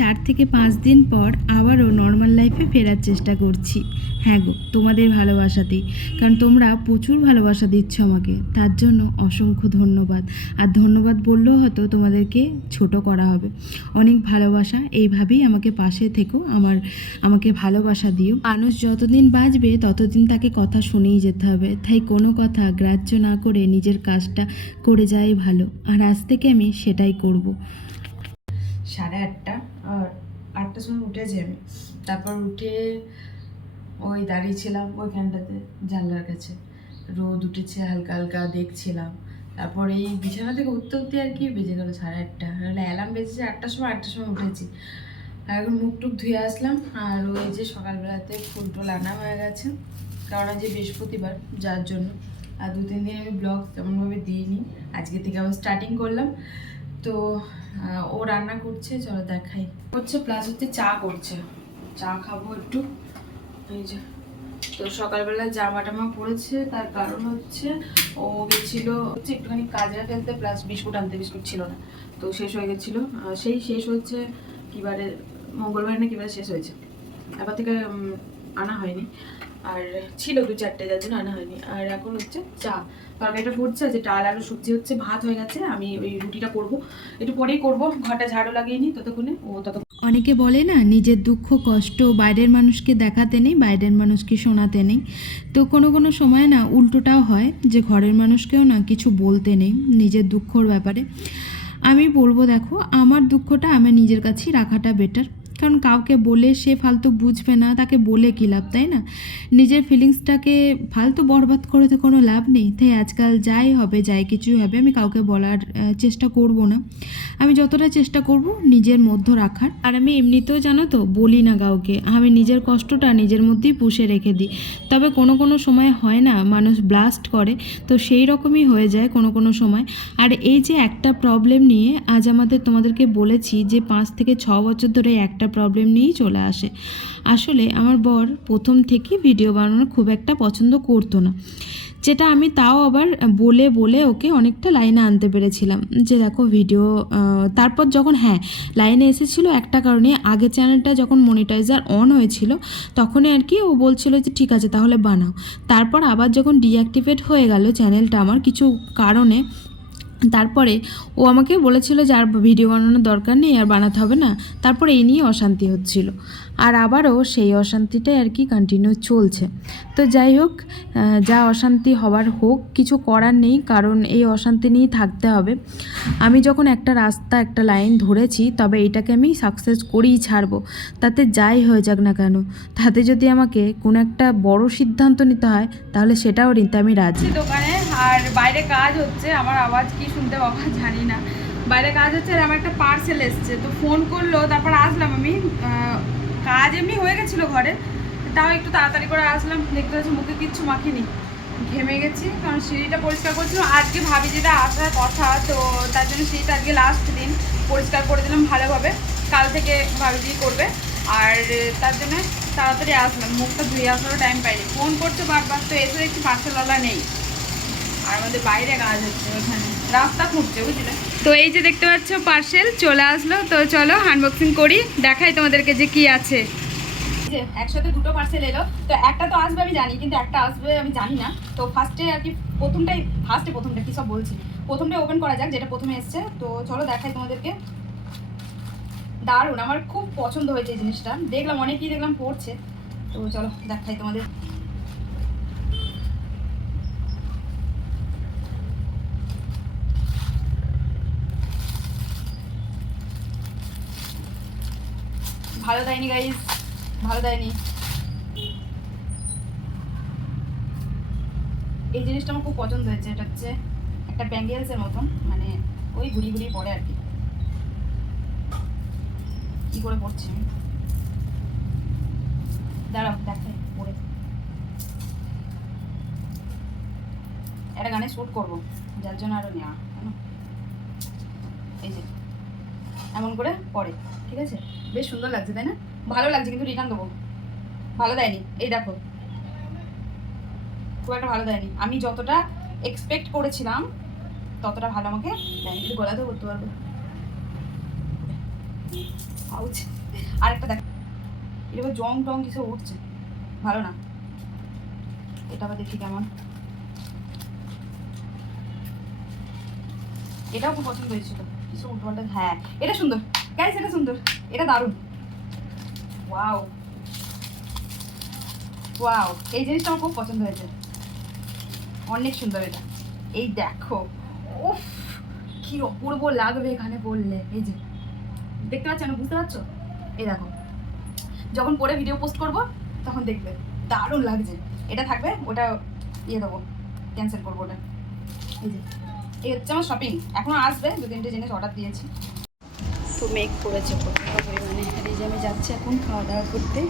চার থেকে পাঁচ দিন পর আবারও নর্মাল লাইফে ফেরার চেষ্টা করছি। হ্যাঁ গো, তোমাদের ভালোবাসাতেই। কারণ তোমরা প্রচুর ভালোবাসা দিচ্ছ আমাকে। তার জন্য অসংখ্য ধন্যবাদ। আর ধন্যবাদ বললেও হয়তো তোমাদেরকে ছোট করা হবে। অনেক ভালোবাসা, এইভাবেই আমাকে পাশে থেকো। আমার, আমাকে ভালোবাসা দিও। মানুষ যতদিন বাঁচবে, ততদিন তাকে কথা শুনেই যেতে হবে। তাই কোনো কথা গ্রাহ্য না করে নিজের কাজটা করে যাই ভালো। আর আজ থেকে আমি সেটাই করব। সাড়ে আটটা আটটার সময় উঠেছি আমি। তারপর উঠে ওই দাঁড়িয়েছিলাম ওইখানটাতে জানলার কাছে। রোদ উঠেছে, হালকা হালকা দেখছিলাম। তারপর এই বিছানা থেকে উঠতে উঠতে আর কি বেজে গেলো সাড়ে আটটা। অ্যালার্ম বেজেছে আটটার সময় আটটার সময় উঠেছি। আর এখন মুখ টুক ধুয়ে আসলাম, আর ওই যে সকালবেলাতে ফুল টুল আনা হয়ে গেছে। কারণ আজ যে বৃহস্পতিবার, যার জন্য। আর দু তিন দিন আমি ব্লগ তেমনভাবে দিইনি। আজকে থেকে আবার স্টার্টিং করলাম। তো ও রান্না করছে, চলো দেখাই। হচ্ছে প্লাস হচ্ছে চা করছে। চা খাব একটু। এই যে, তো সকালবেলা জামা টামা পড়েছে তার কারণ হচ্ছে ও গেছিল, হচ্ছে একটুখানি কাজরা ফেলতে প্লাস বিস্কুট আনতে, বিস্কুট ছিল না। তো শেষ হয়ে গেছিল। সেই শেষ হচ্ছে কিবারে মঙ্গলবার না কিবারে শেষ হয়েছে। এবার থেকে আনা হয়নি। আর ছিল দু চারটে যার জন্য আনা হয়নি। আর এখন হচ্ছে চা। তরকারিটা ফুটছে যে ডাল, আলু, সবজি হচ্ছে, ভাত হয়ে গেছে, আমি ওই রুটিটা করব। একটু পরেই করব, ঘরটা ঝাড়ু লাগিয়ে নিই ততক্ষণে, ও তত অনেকে বলে না, নিজের দুঃখ, কষ্ট বাইরের মানুষকে দেখাতে নেই, বাইরের মানুষকে শোনাতে নেই। তো কোনো কোনো সময় না উল্টোটাও হয়, যে ঘরের মানুষকেও না কিছু বলতে নেই, নিজের দুঃখর ব্যাপারে। আমি বলব দেখো, আমার দুঃখটা আমি নিজের কাছেই রাখাটা বেটার কারণ কাউকে বলে সে ফালতু বুঝবে না, তাকে বলে কী লাভ, তাই না? নিজের ফিলিংসটাকে ফালতু বরবাদ করে তো কোনো লাভ নেই। তাই আজকাল যাই হবে, যাই কিছুই হবে, আমি কাউকে বলার চেষ্টা করব না। আমি যতটা চেষ্টা করব নিজের মধ্যে রাখার। আর আমি এমনিতেও জানো তো, বলি না কাউকে। আমি নিজের কষ্টটা নিজের মধ্যেই পুষে রেখে দিই। তবে কোনো কোনো সময় হয় না, মানুষ ব্লাস্ট করে, তো সেই রকমই হয়ে যায় কোনো কোনো সময়। আর এই যে একটা প্রবলেম নিয়ে আজ আমাদের তোমাদেরকে বলেছি যে পাঁচ থেকে ছ বছর ধরে একটা প্রবলেম নিয়েই চলে আসে। আসলে আমার বর প্রথম থেকেই ভিডিও বানানো খুব একটা পছন্দ করতো না। যেটা আমি তাও আবার বলে বলে ওকে অনেকটা লাইনে আনতে পেরেছিলাম যে, দেখো ভিডিও তারপর যখন হ্যাঁ লাইনে এসেছিল একটা কারণে, আগে চ্যানেলটা যখন মনিটাইজার অন হয়েছিল, তখনই আর কি ও বলছিল যে, ঠিক আছে, তাহলে বানাও। তারপর আবার যখন ডিঅ্যাক্টিভেট হয়ে গেল চ্যানেলটা আমার কিছু কারণে তারপরে ও আমাকে বলেছিল যে আর ভিডিও বানানোর দরকার নেই, আর বানাতে হবে না। তারপরে এই নিয়ে অশান্তি হচ্ছিল। আর আবারও সেই অশান্তিটাই আর কি কন্টিনিউ চলছে। তো যাই হোক যা অশান্তি হবার হোক, কিছু করার নেই, কারণ এই অশান্তি নিয়েই থাকতে হবে। আমি যখন একটা রাস্তা, একটা লাইন ধরেছি, তবে এটাকে আমি সাকসেস করেই ছাড়বো। তাতে যাই হয়ে যাক না কেন, তাতে যদি আমাকে কোনো একটা বড় সিদ্ধান্ত নিতে হয়, তাহলে সেটাও নিতে আমি রাজি। দোকানে আর বাইরে কাজ হচ্ছে, আমার আওয়াজ কি শুনতে পাবো জানি না। বাইরে কাজ হচ্ছে আর আমার একটা পার্সেল এসছে, তো ফোন করল, তারপর আসলাম আমি। কাজ এমনি হয়ে গেছিল ঘরে, তাও একটু তাড়াতাড়ি করে আসলাম, দেখতে পাচ্ছি মুখে কিচ্ছু মাখিনি। ঘেমে গেছি, কারণ সিঁড়িটা পরিষ্কার করছিলাম, আজকে ভাবি যেটা আসার কথা, তো তার জন্য সিঁড়িটা আজকে লাস্ট দিন পরিষ্কার করে দিলাম ভালোভাবে। কাল থেকে ভাবিজি করবে, আর তার জন্য তাড়াতাড়ি আসলাম, মুখটা ধুয়ে আসারও টাইম পাইনি। ফোন করছে বারবার, তো এসে দেখছি পার্সেলওয়ালা নেই। আর আমাদের বাইরে কাজ হচ্ছে ওখানে। রাস্তা খুঁজছে বুঝলে? তো এই যে দেখতে পাচ্ছ পার্সেল চলে আসলো। তো চলো আনবক্সিং করি দেখাই তোমাদেরকে যে কি আছে। একসাথে দুটো পার্সেল এলো। তো একটা তো আসবে আমি জানি কিন্তু একটা আসবে আমি জানি না। তো ফার্স্টে আর কি প্রথমটাই ফার্স্টে প্রথমটা কি সব বলছি? প্রথমটা ওপেন করা যাক যেটা প্রথমে এসছে। তো চলো দেখাই তোমাদেরকে। দারুণ আমার খুব পছন্দ হয়েছে এই জিনিসটা। দেখলাম অনেকেই দেখলাম পড়ছে। তো চলো দেখাই তোমাদের। ভালো দেয়নি গাইস ভালো দেয়নি। এই জিনিসটা আমার খুব পছন্দ হয়েছে, এটা হচ্ছে একটা ব্যাঙ্গেলসের মতন মানে ওই ঘুরি ঘুরি পরে আর কি। কি করে পড়ছি আমি? দাঁড়াও, দেখাই, পরে। একটা গানে শ্যুট করব, যার জন্য আরও নেওয়া এই যে। এমন করে পরে, ঠিক আছে? বেশ সুন্দর লাগছে, তাই না? ভালো লাগছে, কিন্তু রিটার্ন দেবো। ভালো দেয়নি। এই দেখো। খুব একটা ভালো দেয়নি। আমি যতটা এক্সপেক্ট করেছিলাম, ততটা ভালো আমাকে দেয়নি। কিন্তু গলাতেও করতে পারব। আরেকটা দেখ। এবার জং টং কিছু উঠছে। ভালো না। এটা আবার দেখি কেমন। এটাও খুব পছন্দ হয়েছিল। কিছু উল্টোপাল্টা হ্যাঁ। এটা সুন্দর। গাইস এটা সুন্দর। এটা দারুণ। ওয়াও ওয়াও এই জিনিসটা আমার খুব পছন্দ হয়েছে। অনেক সুন্দর এটা। এই দেখো। উফ! কি অপূর্ব লাগবে এখানে পড়লে। এই যে। দেখতে পাচ্ছ না? বুঝতে পারছ? এই দেখো। যখন পরে ভিডিও পোস্ট করব, তখন দেখবে। দারুণ লাগছে। এটা থাকবে, ওটা ইয়ে দেবো। ক্যান্সেল করব ওটা। এই যে। এই হচ্ছে আমার শপিং এখনও আসবে, দু তিনটে জিনিস অর্ডার দিয়েছি। তো পড়েছে প্রচণ্ড পরিমাণে? আর এই যে আমি যাচ্ছি এখন খাওয়া দাওয়া করতে।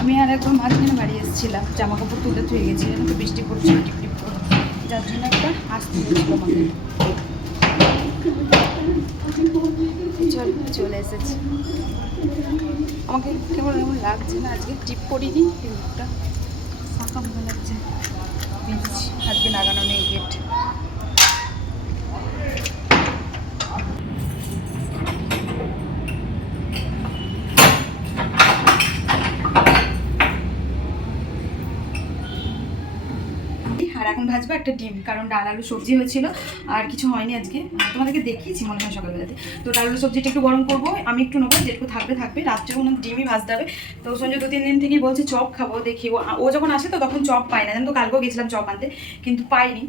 আমি আর একবার মাঝখানে বাড়ি এসেছিলাম জামা কাপড় তুলে ধুয়ে গেছি তো বৃষ্টি পড়ছিল টিপ টিপ করে। যার জন্য একটা আসতে হয়েছিল আমাকে। চল, চলে এসেছি। আমাকে কেমন এমন লাগছে না, আজকে টিপ করিনি মুখটা ফাঁকা মনে লাগছে। আজকে লাগানো নেই গেট আর এখন ভাজবো একটা ডিম, কারণ ডাল আলু সবজি হয়েছিল, আর কিছু হয়নি আজকে। তোমাদেরকে দেখিয়েছি মনে হয় সকালবেলাতে। তো ডাল আলু সবজিটা একটু গরম করব, আমি একটু নেব, যেটুকু থাকবে থাকবে। রাত্রে কোনো ডিমই ভাজতে হবে। তো সঞ্জয় দু তিন দিন থেকেই বলছে, চপ খাব, দেখি। ও যখন আসে তো তখন চপ পাই না। জানো তো কালকেও গেছিলাম চপ আনতে, কিন্তু পাইনি।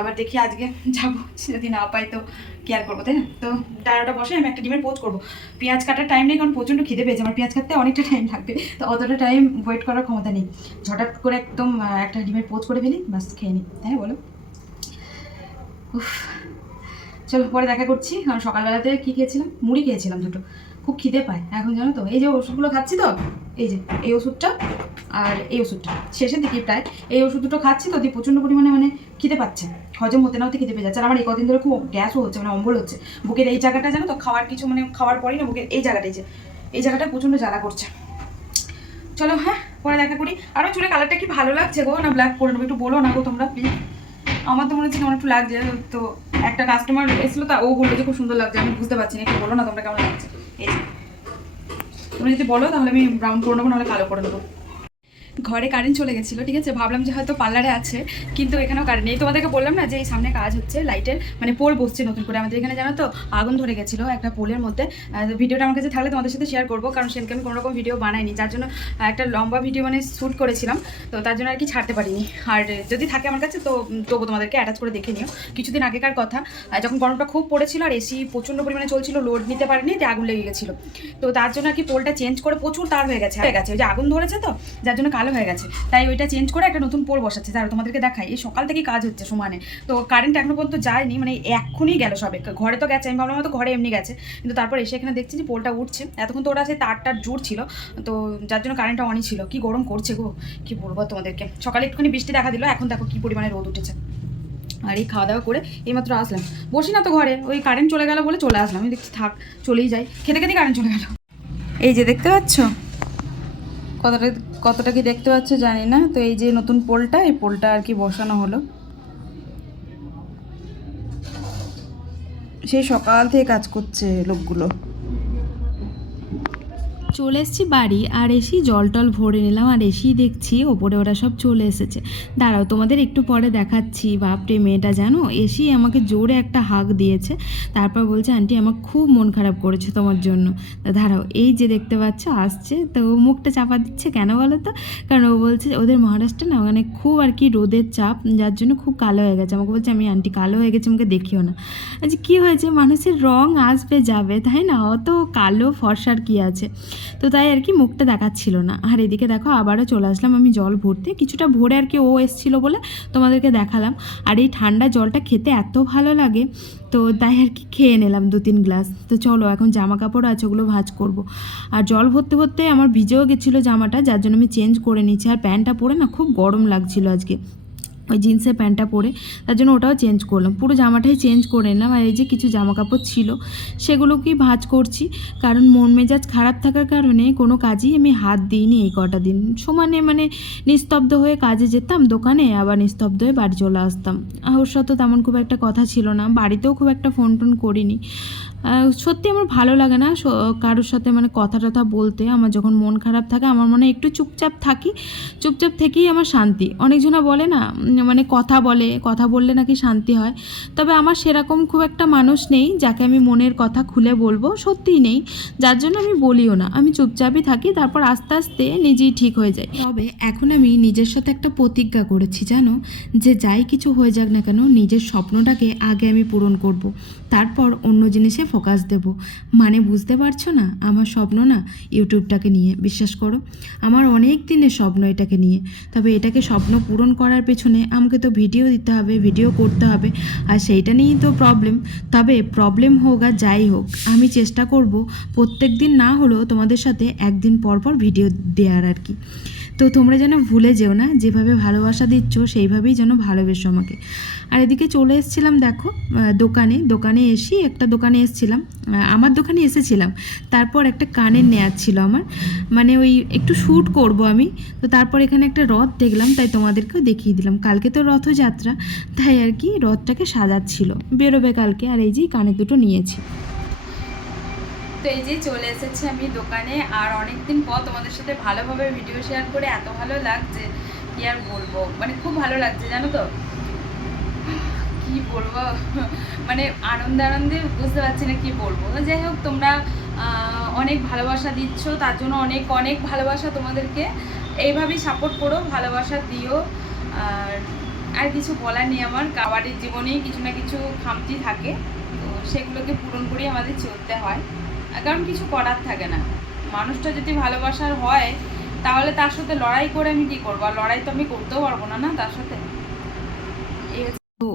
আবার দেখি আজকে যাব, যদি না পাই তো কেয়ার করব, তাই না? তো ডালাটা বসে আমি একটা ডিমের পোচ করব। পেঁয়াজ কাটার টাইম নেই, কারণ প্রচণ্ড খিদে পেয়েছে। আমার পেঁয়াজ কাটতে অনেকটা টাইম লাগবে। তো অতটা টাইম ওয়েট করার ক্ষমতা নেই। ঝটাট করে একদম একটা ডিমের পোচ করে ফেলি, বাস, খেয়ে নিই হ্যাঁ বলো। উফ। চলো, পরে দেখা করছি, কারণ সকালবেলাতে কী খেয়েছিলাম? মুড়ি খেয়েছিলাম দুটো। খুব খিদে পায়, এখন জানো তো? এই যে ওষুধগুলো খাচ্ছি তো, এই যে, এই ওষুধটা আর এই ওষুধটা। শেষের দিকে প্রায়, এই ওষুধ দুটো খাচ্ছি তো, দিয়ে প্রচণ্ড পরিমাণে মানে খিদে পাচ্ছে। হজম হতে না হতে খিদে পেয়ে যাচ্ছে। আর আমার এই কদিন ধরে খুব গ্যাসও হচ্ছে মানে অম্বল হচ্ছে। বুকের এই জায়গাটা জানো তো, খাওয়ার কিছু মানে খাওয়ার পরেই না, বুকের এই জায়গাটাই যে, এই জায়গাটা প্রচণ্ড জ্বালা করছে। চলো হ্যাঁ পরে দেখা করি। আরও চুলের কালারটা কি ভালো লাগছে গো? না ব্ল্যাক করে নেব। একটু বলো না গো তোমরা প্লিজ আমার তো মনে হচ্ছে কেমন একটু লাগছে। তো একটা কাস্টমার এসেছিল, তা ও বলল যে খুব সুন্দর লাগছে। আমি বুঝতে পারছি না, একটু বলো না তোমরা কেমন লাগছে। এই তুমি যদি বলো তাহলে আমি ব্রাউন করে নেব, নাহলে কালো করে নেব। ঘরে কারেন্ট চলে গেছিল, ঠিক আছে? ভাবলাম যে হয়তো পার্লারে আছে, কিন্তু এখানেও কারেন্ট নেই। তোমাদেরকে বললাম না যে এই সামনে কাজ হচ্ছে লাইটের মানে পোল বসছে নতুন করে। আমাদের এখানে জানো তো, আগুন ধরে গেছিল একটা পোলের মধ্যে। ভিডিওটা আমার কাছে থাকলে তোমাদের সাথে শেয়ার করব, কারণ সেদিনকে আমি কোনো রকম ভিডিও বানাইনি। যার জন্য একটা লম্বা ভিডিও মানে শ্যুট করেছিলাম, তো তার জন্য আর কি ছাড়তে পারিনি। আর যদি থাকে আমার কাছে, তো তবু তোমাদেরকে অ্যাটাচ করে দেখে নিও। কিছুদিন আগেকার কথা যখন গরমটা খুব পড়েছিল আর এসি প্রচণ্ড পরিমাণে চলছিল লোড নিতে পারেনি যে আগুন লেগে গেছিল। তো তার জন্য আর কি পোলটা চেঞ্জ করে প্রচুর তার হয়ে গেছে। হয়ে গেছে, ওই যে আগুন ধরেছে তো, যার জন্য কালো হয়ে গেছে। তাই ওইটা চেঞ্জ করে একটা নতুন পোল বসাচ্ছে। তার তোমাদেরকে দেখাই, এই সকাল থেকে কাজ হচ্ছে সমানে। তো কারেন্ট এখনও পর্যন্ত যায়নি মানে এক্ষুনি গেল সবে। ঘরে তো গেছে, আমি ভাবলাম হয়তো ঘরে এমনি গেছে। কিন্তু তারপর এসে এখানে দেখছি যে পোলটা উঠছে। এতক্ষণ তো ওরা আছে তারটার জোর ছিল। তো যার জন্য কারেন্টটা অনই ছিল। কি গরম করছে গো, কি বলব তোমাদেরকে? সকালে একটুখানি বৃষ্টি দেখা দিল, এখন দেখো কি পরিমাণে রোদ উঠেছে। আর এই খাওয়া দাওয়া করে এইমাত্র আসলাম। বসি না তো ঘরে, ওই কারেন্ট চলে গেল বলে চলে আসলাম। আমি দেখছি থাক, চলেই যাই। খেতে খেতে কারেন্ট চলে গেল। এই যে দেখতে পাচ্ছ? কতটা কতটা কি দেখতে পাচ্ছ জানি না। তো এই যে নতুন পোলটা, এই পোলটা আর কি বসানো হলো। সেই সকাল থেকে কাজ করছে লোকগুলো। চলে এসেছি বাড়ি, আর এসেই জল টল ভরে নিলাম, আর এসেই দেখছি ওপরে ওরা সব চলে এসেছে। দাঁড়াও, তোমাদের একটু পরে দেখাচ্ছি, বাপরে মেয়েটা জানো? এসেই আমাকে জোরে একটা হাক দিয়েছে, তারপর বলছে, আন্টি, আমার খুব মন খারাপ করেছে তোমার জন্য। দাঁড়াও, এই যে দেখতে পাচ্ছ, আসছে। তো মুখটা চাপা দিচ্ছে কেন বলো তো? কারণ ও বলছে, ওদের মহারাষ্ট্রে না মানে খুব আর কি রোদের চাপ, যার জন্য খুব কালো হয়ে গেছে। আমাকে বলছে, আমি আন্টি, কালো হয়ে গেছে, আমাকে দেখিও না। আচ্ছা কী হয়েছে? মানুষের রং আসবে যাবে, তাই না? অত কালো ফর্সার কি আছে? তো তাই আর কি মুখটা দেখাচ্ছিল না। আর এদিকে দেখো আবারও চলে আসলাম আমি জল ভরতে। কিছুটা ভরে আর কি ও এসছিল বলে তোমাদেরকে দেখালাম। আর এই ঠান্ডা জলটা খেতে এত ভালো লাগে, তো তাই আর কি খেয়ে নিলাম দু তিন গ্লাস। তো চলো এখন জামা কাপড় আছে ওগুলো ভাজ করব। আর জল ভরতে ভরতে আমার ভিজেও গেছিল জামাটা, যার জন্য আমি চেঞ্জ করে নিচ্ছি আর প্যান্টটা পরে না খুব গরম লাগছিল আজকে। ওই জিন্সের প্যান্টটা পরে, তার জন্য ওটাও চেঞ্জ করলাম। পুরো জামাটাই চেঞ্জ করে নিলাম। আর এই যে কিছু জামা কাপড় ছিল, সেগুলোকেই ভাঁজ করছি। কারণ মন মেজাজ খারাপ থাকার কারণে কোনো কাজই আমি হাত দিইনি এই কটা দিন। সমানে মানে নিস্তব্ধ হয়ে কাজে যেতাম, দোকানে আবার নিস্তব্ধ হয়ে বাড়ি চলে আসতাম। ওর সাথে তেমন খুব একটা কথা ছিল না। বাড়িতেও খুব একটা ফোন টোন করিনি। সত্যি আমার ভালো লাগে না কারোর সাথে মানে কথা টথা বলতে। আমার যখন মন খারাপ থাকে, আমার মনে একটু চুপচাপ থাকি। চুপচাপ থেকেই আমার শান্তি। অনেকজনা বলে না মানে কথা বলে, কথা বললে নাকি শান্তি হয়। তবে আমার সেরকম খুব একটা মানুষ নেই যাকে আমি মনের কথা খুলে বলব, সত্যিই নেই। যার জন্য আমি বলিও না। আমি চুপচাপই থাকি, তারপর আস্তে আস্তে নিজেই ঠিক হয়ে যায় তবে এখন আমি নিজের সাথে একটা প্রতিজ্ঞা করেছি, জানো? যে যাই কিছু হয়ে যাক না কেন, নিজের স্বপ্নটাকে আগে আমি পূরণ করব। তারপর অন্য জিনিসে ফোকাস দেব। মানে বুঝতে পারছ না? আমার স্বপ্ন না ইউটিউবটাকে নিয়ে, বিশ্বাস করো। আমার অনেক দিনের স্বপ্ন এটাকে নিয়ে। তবে এটাকে স্বপ্ন পূরণ করার পেছনে আমাকে তো ভিডিও দিতে হবে ভিডিও করতে হবে, আর সেইটা নিয়েই তো প্রবলেম তবে প্রবলেম হোক আর যাই হোক, আমি চেষ্টা করব প্রত্যেক দিন না হলেও তোমাদের সাথে একদিন পর পর ভিডিও দেওয়ার আর কি। তো তোমরা যেন ভুলে যেও না, যেভাবে ভালোবাসা দিচ্ছ, সেইভাবেই যেন ভালোবেসো আমাকে। আর এদিকে চলে এসেছিলাম, দেখো দোকানে দোকানে এসি একটা দোকানে এসেছিলাম আমার দোকানে এসেছিলাম, তারপর একটা কানের নেয়ার ছিল আমার মানে ওই একটু শ্যুট করব আমি, তো তারপর এখানে একটা রথ দেখলাম, তাই তোমাদেরকেও দেখিয়ে দিলাম। কালকে তো রথযাত্রা, তাই আর কি রথটাকে সাজাচ্ছিল। বেরোবে কালকে, আর এই যে কানে দুটো নিয়েছি। তো এই যে চলে এসেছি আমি দোকানে, আর অনেক দিন পর তোমাদের সাথে ভালোভাবে ভিডিও শেয়ার করে এত ভালো লাগছে, কি আর বলব? মানে খুব ভালো লাগছে, জানো তো? কি বলব? মানে আনন্দ আনন্দে বুঝতে পারছি না কি বলব। যাই হোক, তোমরা অনেক ভালোবাসা দিচ্ছ, তার জন্য অনেক অনেক ভালোবাসা তোমাদেরকে। এইভাবেই সাপোর্ট করো, ভালোবাসা দিও। আর আর কিছু বলার নেই আমার কাবাডির জীবনেই কিছু না কিছু খামতি থাকে, তো সেগুলোকে পূরণ করেই আমাদের চলতে হয়। কারণ কিছু করার থাকে না। মানুষটা যদি ভালোবাসার হয়, তাহলে তার সাথে লড়াই করে আমি কি করব? আর লড়াই তো আমি করতেও পারব না না? তার সাথে?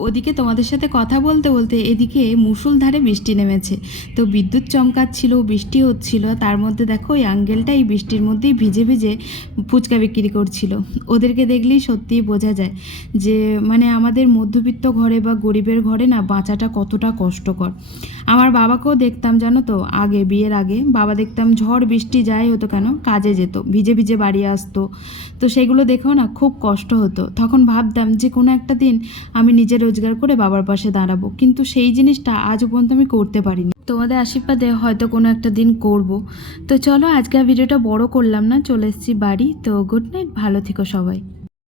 ওদিকে তোমাদের সাথে কথা বলতে বলতে এদিকে মুসুলধারে বৃষ্টি নেমেছে। তো বিদ্যুৎ চমকাচ্ছিল, বৃষ্টি হচ্ছিল, তার মধ্যে দেখো ওই আঙ্গেলটা এই বৃষ্টির মধ্যেই ভিজে ভিজে ফুচকা বিক্রি করছিল। ওদেরকে দেখলেই সত্যিই বোঝা যায় যে মানে আমাদের মধ্যবিত্ত ঘরে বা গরিবের ঘরে না বাঁচাটা কতটা কষ্টকর। আমার বাবাকেও দেখতাম, জানো তো? আগে, বিয়ের আগে। বাবা দেখতাম ঝড় বৃষ্টি যাই হতো কেন? কাজে যেত, ভিজে ভিজে বাড়ি আসতো। তো সেগুলো দেখেও না খুব কষ্ট হতো। তখন ভাবতাম যে কোনো একটা দিন আমি নিজে রোজগার করে বাবার পাশে দাঁড়াবো। কিন্তু সেই জিনিসটা আজও পর্যন্ত আমি করতে পারিনি। তোমাদের আশীর্বাদে হয়তো কোনো একটা দিন করব। তো চলো, আজকে ভিডিওটা বড় করলাম না, চলে এসেছি বাড়ি। তো গুড নাইট ভালো থেকো সবাই।